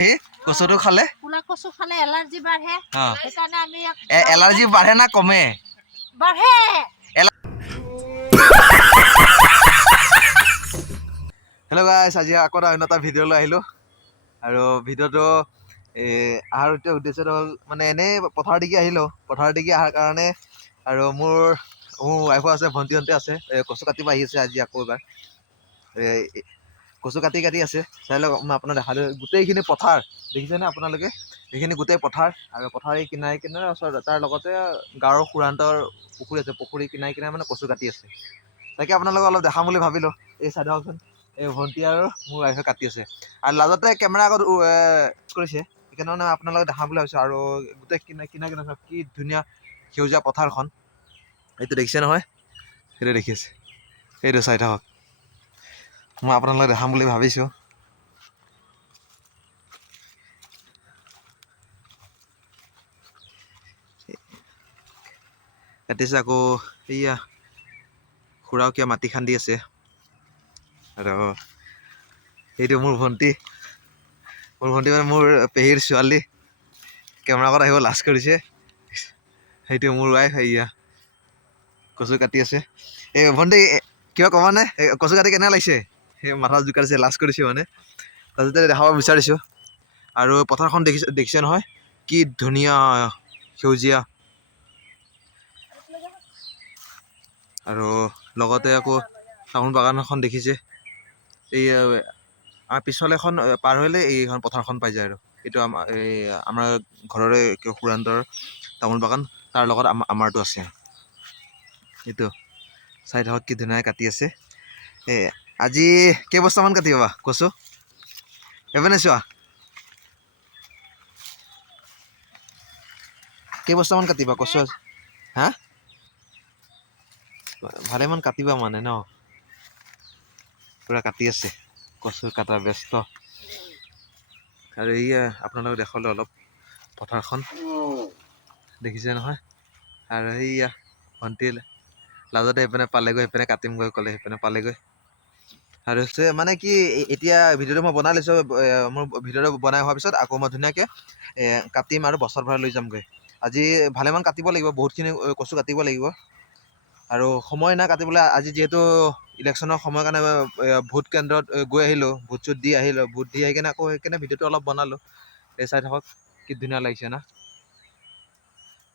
কচুটো খালে কুলা কচু খালে এলাৰ্জি বাঢ়ে সেইকাৰণে আমি এলাৰ্জি বাঢ়ে না কমে বাঢ়ে হেল্ল' গাইছ আজি আকৌ অন্য এটা ভিডিঅ' লৈ আহিলোঁ আৰু ভিডিঅ'টো অহাৰ উদ্দেশ্যটো হ'ল মানে এনেই পথাৰ দিগি আহিলোঁ পথাৰ দিগি অহাৰ কাৰণে আৰু মোৰ ৱাইফো আছে ভণ্টিহঁতে আছে কচু কাটিব আহি আছে আজি আকৌ এবাৰ কচু কাটি আছে চাই লওক মই আপোনাক দেখালোঁ গোটেইখিনি পথাৰ দেখিছেনে আপোনালোকে এইখিনি গোটেই পথাৰ আৰু পথাৰ কিনাৰে কিনাৰে ওচৰত তাৰ লগতে গাঁৱৰ খুৰাহঁতৰ পুখুৰী আছে পুখুৰী কিনাৰে কিনাৰে মানে কচু কাটি আছে তাকে আপোনালোকক অলপ দেখাম বুলি ভাবিলোঁ এই চাইড হওকচোন এই ভণ্টি আৰু মোৰ ৱাইফে কাটি আছে আৰু লাজতে কেমেৰা আগত কৰিছে সেইকাৰণে মানে আপোনালোকক দেখাম বুলি ভাবিছোঁ আৰু গোটেই কিনা চব কি ধুনীয়া সেউজীয়া পথাৰখন এইটো দেখিছে নহয় সেইটো দেখি আছে এইটো চাই থাকক মই আপোনালোকক দেখাম বুলি ভাবিছোঁ কাটিছে আকৌ এইয়া খুৰাও কিয় মাটি খান্দি আছে আৰু সেইটো মোৰ ভণ্টি মানে মোৰ পেহীৰ ছোৱালী কেমেৰা আগত আহিব লাজ কৰিছে সেইটো মোৰ ৱাইফ এয়া কচু কাটি আছে এই ভণ্টি কিবা ক'বানে কচু কাটি কেনে লাগিছে সেই মাথা জোকাৰিছে লাজ কৰিছে মানে তাৰপিছতে দেখাব বিচাৰিছোঁ আৰু পথাৰখন দেখিছে নহয় কি ধুনীয়া সেউজীয়া আৰু লগতে আকৌ তামোল বাগান এখন দেখিছে এই আমাৰ পিছফালে এখন পাৰ হ'লে এইখন পথাৰখন পাই যায় আৰু এইটো আমাৰ ঘৰৰে খুৰাহঁতৰ তামোল বাগান তাৰ লগত আমাৰটো আছে এইটো চাই থাকক কি ধুনীয়াকৈ কাটি আছে আজি কেইবস্তামান কাটিব বা কচু এবাৰ চোৱা কেইবস্তামান কাটিবা কচু হা ভালেমান কাটিবা মানে ন পুৰা কাটি আছে কচু কাটা ব্যস্ত আৰু এইয়া আপোনালোকে দেখালে অলপ পথাৰখন দেখিছে নহয় আৰু সেইয়া ভণ্টি লাজতে সেইপিনে পালেগৈ সেইপিনে কাটিমগৈ ক'লে সেইপিনে পালেগৈ আৰু মানে কি এতিয়া ভিডিঅ'টো মই বনাই লৈছোঁ মোৰ ভিডিঅ'টো বনাই হোৱাৰ পিছত আকৌ মই ধুনীয়াকৈ কাটিম আৰু বস্তাত ভৰাই লৈ যামগৈ আজি ভালেমান কাটিব লাগিব বহুতখিনি কচু কাটিব লাগিব আৰু সময় নাই কাটিবলৈ আজি যিহেতু ইলেকশ্যনৰ সময়ৰ কাৰণে ভোট কেন্দ্ৰত গৈ আহিলোঁ ভোট চোট দি আহিলোঁ ভোট দি আহি কিনে আকৌ সেইকাৰণে ভিডিঅ'টো অলপ বনালোঁ এই চাই থাকক কি ধুনীয়া লাগিছে না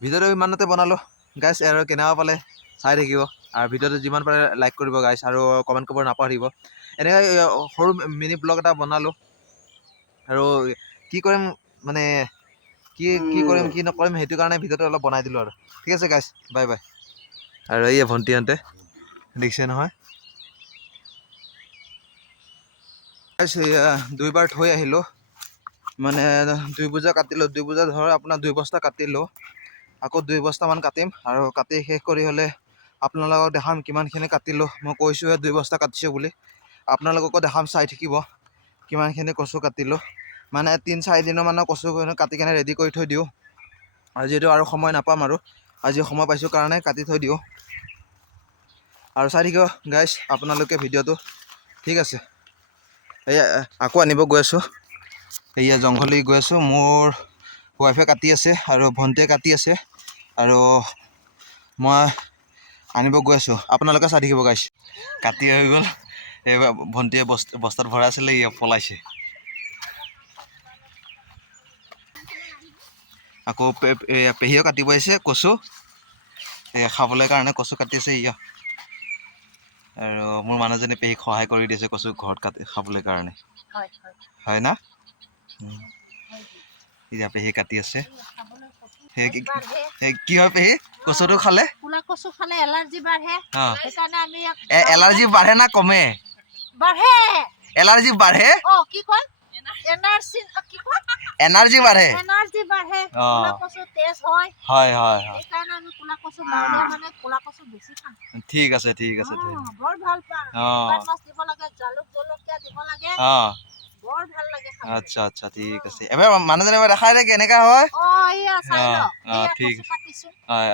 ভিডিঅ'টো ইমানতে বনালোঁ গাইছ আৰু কেনেকুৱা পালে চাই থাকিব আৰু ভিডিঅ'টো যিমান পাৰে লাইক কৰিব গাইছ আৰু কমেণ্ট কৰিব নাপাহৰিব এনেকৈ সৰু মিনি ব্লগ এটা বনালোঁ আৰু কি কৰিম মানে কি কৰিম কি নকৰিম সেইটো কাৰণে ভিডিঅ'টো অলপ বনাই দিলোঁ আৰু ঠিক আছে গাইছ বাই বাই আৰু এই ভণ্টিহঁতে দেখিছে নহয় দুইবাৰ থৈ আহিলোঁ মানে 2 বজা কাটিলোঁ 2 বজা ধৰ আপোনাৰ 2 বস্তা কাটিলোঁ আকৌ 2 বস্তামান কাটিম আৰু কাটি শেষ কৰি হ'লে আপোনালোকক দেখাম কিমানখিনি কাটিলোঁ মই কৈছোঁহে 2 বস্তা কাটিছোঁ বুলি আপোনালোককো দেখাম চাই থাকিব কিমানখিনি কচু কাটিলোঁ মানে 3-4 দিনমানৰ কচু কাটি কেনে ৰেডি কৰি থৈ দিওঁ আৰু যিহেতু আৰু সময় নাপাম আৰু আজি সময় পাইছোঁ কাৰণে কাটি থৈ দিওঁ আৰু চাই থাকিব গাইছ আপোনালোকে ভিডিঅ'টো ঠিক আছে এয়া আকৌ আনিব গৈ আছোঁ এয়া জংঘলী গৈ আছোঁ মোৰ ৱাইফে কাটি আছে আৰু ভণ্টিয়ে কাটি আছে আৰু মই আনিব গৈ আছোঁ আপোনালোকে চাই থাকিব গাইছ কাটি হৈ গ'ল এইবাৰ ভণ্টিয়ে বস্তাত ভৰাই আছিলে ইয়া পলাইছে আকৌ পেহীও কাটিব আহিছে কচু খাবলৈ কাৰণে কচু কাটি আছে ইয়া আৰু মোৰ মানুহজনে পেহীক সহায় কৰি দিছে কচু ঘৰত খাবলৈ কাৰণে হয় না এতিয়া পেহী কাটি আছে কি হয় পেহী কচুটো খালে কুলা কচু খালে এলাৰ্জি বাঢ়ে সেইকাৰণে আমি এলাৰ্জি বাঢ়ে না কমে বাঢ়ে এলাৰ্জি বাঢ়ে কি কয় এনাৰ্জি বাঢ়ে কুলা কচু তেজ হয় সেইকাৰণে আমি কুলা কচু বাঢ়ে মানে কুলা কচু বেছি খাওঁ ঠিক আছে বৰ ভাল পাওঁ মাছ দিব লাগে জালুক জলকীয়া দিব লাগে বৰ ভাল লাগে আচ্ছা আচ্ছা ঠিক আছে এবাৰ মানুহজনে দেখাই দে কেনেকা হয় এয়া চাই লওক ঠিক কাটিছো হয়